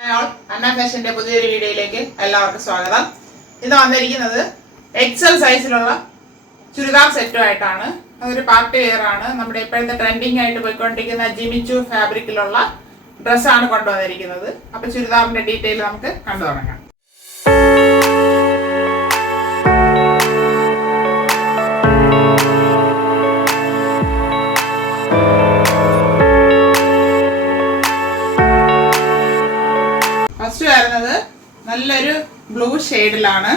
അന്ന ഫാഷന്റെ പുതിയൊരു വീഡിയോയിലേക്ക് എല്ലാവർക്കും സ്വാഗതം. ഇന്ന് വന്നിരിക്കുന്നത് എക്സൽ സൈസിലുള്ള ചുരിദാർ സെറ്റുമായിട്ടാണ്. അതൊരു പാർട്ടി വെയർ ആണ്. നമ്മുടെ ഇപ്പോഴത്തെ ട്രെൻഡിങ് ആയിട്ട് പോയിക്കൊണ്ടിരിക്കുന്ന ജിമിച്ചു ഫാബ്രിക്കിലുള്ള ഡ്രസ്സാണ് കൊണ്ടുവന്നിരിക്കുന്നത്. അപ്പൊ ചുരിദാറിന്റെ ഡീറ്റെയിൽ നമുക്ക് കണ്ടു തുടങ്ങാം. ഫസ്റ്റ് വരുന്നത് നല്ലൊരു ബ്ലൂ ഷെയ്ഡിലാണ്.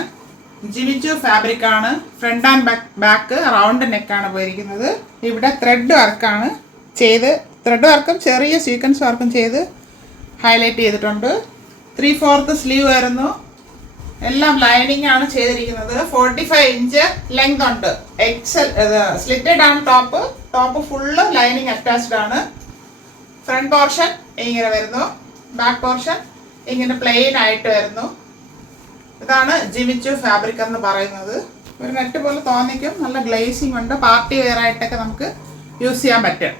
ജിമിച്ചു ഫാബ്രിക് ആണ്. ഫ്രണ്ട് ആൻഡ് ബാക്ക് റൗണ്ട് നെക്കാണ് പോയിരിക്കുന്നത്. ഇവിടെ ത്രെഡ് വർക്കാണ് ചെയ്ത്, ത്രെഡ് വർക്കും ചെറിയ സീക്വൻസ് വർക്കും ചെയ്ത് ഹൈലൈറ്റ് ചെയ്തിട്ടുണ്ട്. 3/4 സ്ലീവ് വരുന്നു. എല്ലാം ലൈനിങ് ആണ് ചെയ്തിരിക്കുന്നത്. 45 ഇഞ്ച് ലെങ്ത് ഉണ്ട്. എക്സൽ സ്ലിറ്റഡ് ആണ് ടോപ്പ് ഫുള്ള് ലൈനിങ് അറ്റാച്ച്ഡ് ആണ്. ഫ്രണ്ട് പോർഷൻ ഇങ്ങനെ വരുന്നു, ബാക്ക് പോർഷൻ ഇങ്ങനെ പ്ലെയിൻ ആയിട്ട് വരുന്നു. ഇതാണ് ജിമിച്ചു ഫാബ്രിക് എന്ന് പറയുന്നത്. ഒരു നെറ്റ് പോലെ തോന്നിക്കും. നല്ല ഗ്ലേസിംഗ് ഉണ്ട്. പാർട്ടി വെയർ ആയിട്ടൊക്കെ നമുക്ക് യൂസ് ചെയ്യാൻ പറ്റും.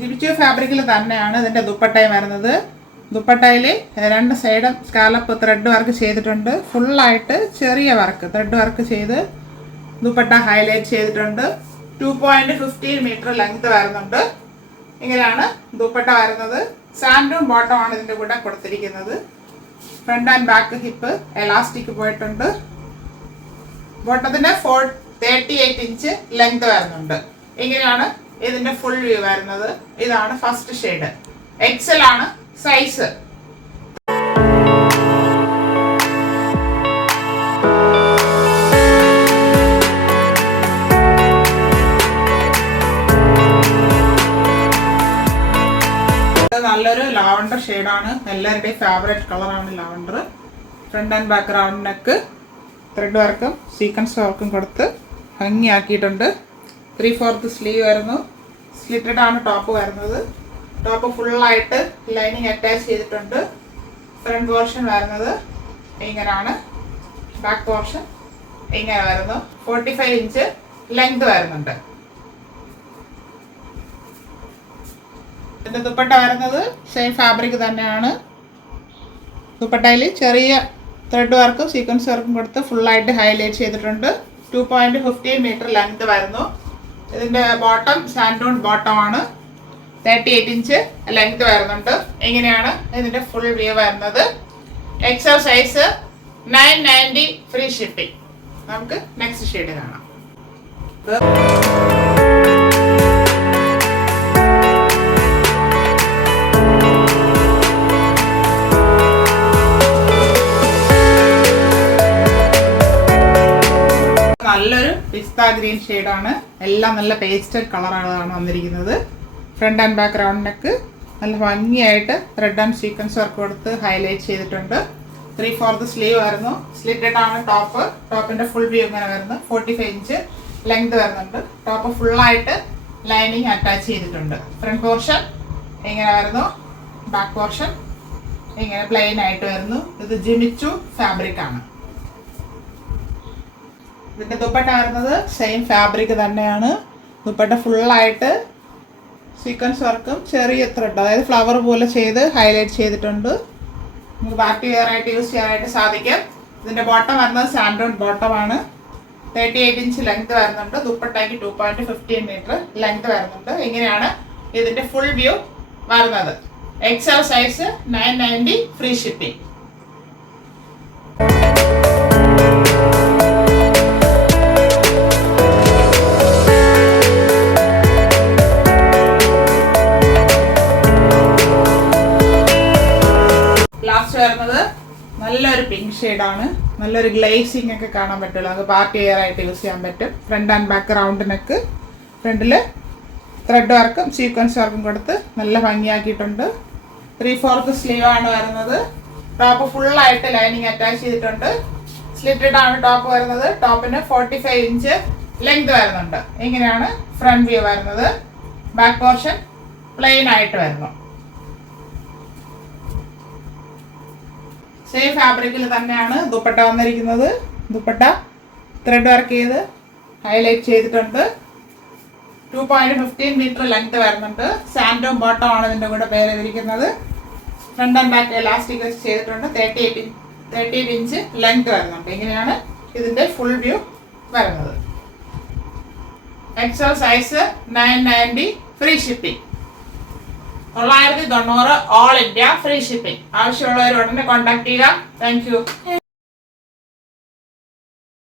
ജിമിച്ചു ഫാബ്രിക്കിൽ തന്നെയാണ് ഇതിൻ്റെ ദുപ്പട്ടയും വരുന്നത്. ദുപ്പട്ടയിൽ 2 സൈഡും സ്കാലപ്പ് ത്രെഡ് വർക്ക് ചെയ്തിട്ടുണ്ട്. ഫുള്ളായിട്ട് ചെറിയ വർക്ക് ത്രെഡ് വർക്ക് ചെയ്ത് ദുപ്പട്ട ഹൈലൈറ്റ് ചെയ്തിട്ടുണ്ട്. 2.15 മീറ്റർ ലെങ്ത് വരുന്നുണ്ട്. ഇങ്ങനെയാണ് ദുപ്പട്ട വരുന്നത്. സാൻഡൂൺ ബോട്ടം ആണ് ഇതിൻ്റെ കൂടെ കൊടുത്തിരിക്കുന്നത്. Front and back hip elastic പോയിട്ടുണ്ട്. ബോട്ടത്തിന് 38 ഇഞ്ച് ലെങ്ത് വരുന്നുണ്ട്. ഇങ്ങനെയാണ് ഇതിൻ്റെ ഫുൾ വ്യൂ വരുന്നത്. ഇതാണ് ഫസ്റ്റ് ഷെയ്ഡ്. എക്സൽ ആണ് സൈസ്. നല്ലൊരു ലാവണ്ടർ ഷെയ്ഡാണ്. എല്ലാവരുടെയും ഫേവറേറ്റ് കളറാണ് lavender. Front and back round neck thread വർക്കും സീക്വൻസ് വർക്കും കൊടുത്ത് ഭംഗിയാക്കിയിട്ടുണ്ട്. 3/4 സ്ലീവ് വരുന്നു. സ്ലിറ്റഡ് ആണ് ടോപ്പ് വരുന്നത്. ടോപ്പ് ഫുള്ളായിട്ട് ലൈനിങ് അറ്റാച്ച് ചെയ്തിട്ടുണ്ട്. ഫ്രണ്ട് പോർഷൻ വരുന്നത് ഇങ്ങനെയാണ്. ബാക്ക് പോർഷൻ ഇങ്ങനെ വരുന്നു. 45 ഇഞ്ച് ലെങ്ത് വരുന്നുണ്ട്. ഇതിൻ്റെ ദുപ്പട്ട വരുന്നത് സെയിം ഫാബ്രിക് തന്നെയാണ്. ദുപ്പട്ടയിൽ ചെറിയ ത്രെഡ് വർക്കും സീക്വൻസ് വർക്കും കൊടുത്ത് ഫുള്ളായിട്ട് ഹൈലൈറ്റ് ചെയ്തിട്ടുണ്ട്. 2.15 മീറ്റർ ലെങ്ത് വരുന്നു. ഇതിൻ്റെ ബോട്ടം സാൻഡൂൺ ബോട്ടം ആണ്. 38 ഇഞ്ച് ലെങ്ത് വരുന്നുണ്ട്. ഇങ്ങനെയാണ് ഇതിൻ്റെ ഫുൾ വ്യൂ വരുന്നത്. XL size 990 free shipping. നമുക്ക് നെക്സ്റ്റ് ഷെയ്ഡ് കാണാം. നല്ലൊരു പിസ്ത ഗ്രീൻ ഷെയ്ഡാണ്. എല്ലാം നല്ല പേസ്റ്റൽ കളറാണ് വന്നിരിക്കുന്നത്. Front and back round neck നല്ല ഭംഗിയായിട്ട് ത്രെഡ് ആൻഡ് സീക്വൻസ് വർക്ക് കൊടുത്ത് ഹൈലൈറ്റ് ചെയ്തിട്ടുണ്ട്. 3/4 സ്ലീവ് വരുന്നു. സ്ലിറ്റഡ് ആണ് ടോപ്പ്. ടോപ്പിൻ്റെ ഫുൾ വ്യൂ ഇങ്ങനെ വരുന്നു. 45 ഇഞ്ച് ലെങ്ത് വരുന്നുണ്ട്. ടോപ്പ് ഫുള്ളായിട്ട് ലൈനിങ് അറ്റാച്ച് ചെയ്തിട്ടുണ്ട്. ഫ്രണ്ട് പോർഷൻ ഇങ്ങനെ വരുന്നു. ബാക്ക് പോർഷൻ ഇങ്ങനെ പ്ലെയിൻ ആയിട്ട് വരുന്നു. ഇത് ജിമിച്ചു ഫാബ്രിക് ആണ്. ഇതിൻ്റെ ദുപ്പട്ട വരുന്നത് സെയിം ഫാബ്രിക് തന്നെയാണ്. ദുപ്പട്ട ഫുള്ളായിട്ട് സീക്വൻസ് വർക്കും ചെറിയ ത്രെഡ്, അതായത് ഫ്ലവർ പോലെ ചെയ്ത് ഹൈലൈറ്റ് ചെയ്തിട്ടുണ്ട്. നമുക്ക് പാർട്ടി വെയർ ആയിട്ട് യൂസ് ചെയ്യാനായിട്ട് സാധിക്കും. ഇതിൻ്റെ ബോട്ടം വരുന്നത് സാൻഡൂൺ ബോട്ടമാണ്. 38 ഇഞ്ച് ലെങ്ത് വരുന്നുണ്ട്. ദുപ്പട്ടയ്ക്ക് 2.15 മീറ്റർ ലെങ്ത് വരുന്നുണ്ട്. ഇങ്ങനെയാണ് ഇതിൻ്റെ ഫുൾ വ്യൂ വരുന്നത്. XL size 990 free shipping. വരുന്നത് നല്ലൊരു പിങ്ക് ഷെയ്ഡാണ്. നല്ലൊരു ഗ്ലേസിംഗ് ഒക്കെ കാണാൻ പറ്റുള്ളൂ. നമുക്ക് പാർട്ടി വെയർ ആയിട്ട് യൂസ് ചെയ്യാൻ പറ്റും. Front and back round neck ഫ്രണ്ടിൽ ത്രെഡ് വർക്കും സീക്വൻസ് വർക്കും കൊടുത്ത് നല്ല ഭംഗിയാക്കിയിട്ടുണ്ട്. 3/4 സ്ലീവ് ആണ് വരുന്നത്. ടോപ്പ് ഫുള്ളായിട്ട് ലൈനിങ് അറ്റാച്ച് ചെയ്തിട്ടുണ്ട്. സ്ലിറ്റഡ് ആണ് ടോപ്പ് വരുന്നത്. ടോപ്പിന് 45 ഇഞ്ച് ലെങ്ത് വരുന്നുണ്ട്. ഇങ്ങനെയാണ് ഫ്രണ്ട് വ്യൂ വരുന്നത്. ബാക്ക് പോർഷൻ പ്ലെയിൻ ആയിട്ട് വരുന്നു. സെയിം ഫാബ്രിക്കിൽ തന്നെയാണ് ദുപ്പട്ട വന്നിരിക്കുന്നത്. ദുപ്പട്ട ത്രെഡ് വർക്ക് ചെയ്ത് ഹൈലൈറ്റ് ചെയ്തിട്ടുണ്ട്. 2.15 മീറ്റർ ലെങ്ത് വരുന്നുണ്ട്. സാൻഡൂൺ ബോട്ടം ആണ് ഇതിൻ്റെ കൂടെ പേര് ചെയ്തിരിക്കുന്നത്. ഫ്രണ്ട് ആൻഡ് ബാക്ക് എലാസ്റ്റിക് വെച്ച് ചെയ്തിട്ടുണ്ട്. 38 ഇഞ്ച് ലെങ്ത് വരുന്നുണ്ട്. ഇങ്ങനെയാണ് ഇതിന്റെ ഫുൾ വ്യൂ വരുന്നത്. XL size 990, free shipping. 990 all India free shipping. ആവശ്യമുള്ളവർ ഉടനെ കോൺടാക്ട് ചെയ്യുക. Thank you.